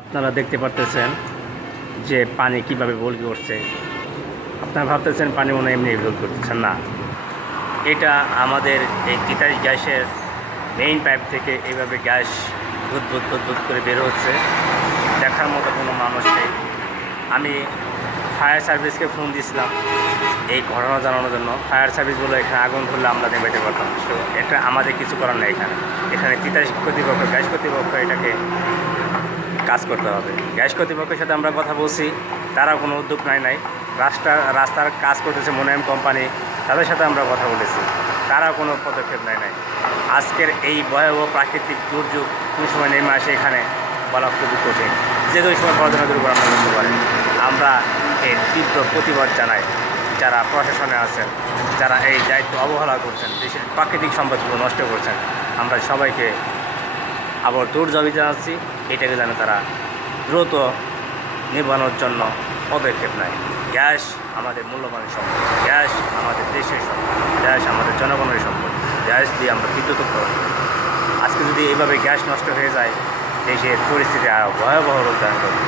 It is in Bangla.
আপনারা দেখতে পারতেছেন যে পানি কিভাবে বলকে উঠছে। আপনারা ভাবতেছেন পানি মনে এমনি বল করতেছেন না, এটা আমাদের এই তিতাস গ্যাসের মেইন পাইপ থেকে এইভাবে গ্যাস বুদবুদ করে বের হচ্ছে। দেখার মতো কোনো মানুষ নেই। আমি ফায়ার সার্ভিসকে ফোন দিয়েছিলাম এই ঘটনা জানানোর জন্য। ফায়ার সার্ভিস বলে এখানে আগুন ধরলে আমরা নেমে পারতাম। তো এটা আমাদের কিছু করার নেই। এখানে তিতাস কর্তৃপক্ষ, গ্যাস কর্তৃপক্ষ এটাকে কাজ করতে হবে। গ্যাস কর্তৃপক্ষের সাথে আমরা কথা বলছি, তারা কোনো উদ্যোগ নাই। রাস্তার কাজ করতেছে মোনায়েম কোম্পানি, তাদের সাথে আমরা কথা বলেছি, তারা কোনো পদক্ষেপ নাই। আজকের এই ভয়াবহ প্রাকৃতিক দুর্যোগ কোন সময় নেমে আসে এখানে বলা খুবই কঠিন। যে কোনো সময় বড় ধরনের দুর্ঘটনা করতে পারে। আমরা এর তীব্র প্রতিবাদ জানাই যারা প্রশাসনে আছেন, যারা এই দায়িত্ব অবহেলা করছেন, দেশের প্রাকৃতিক সম্পদগুলো নষ্ট করছেন। আমরা সবাইকে আবার জবাব জানাচ্ছি, এটাকে যেন তারা দ্রুত নির্বাণের জন্য পদক্ষেপ নেয়। গ্যাস আমাদের মূল্যবান সম্পদ, গ্যাস আমাদের দেশের সম্পদ, গ্যাস আমাদের জনগণের সম্পদ। গ্যাস দিয়ে আমরা বিদ্যুৎ উৎপাদন করি। আজকে যদি এইভাবে গ্যাস নষ্ট হয়ে যায়, দেশের পরিস্থিতি আরও ভয়াবহ রূপ ধারণ করবে।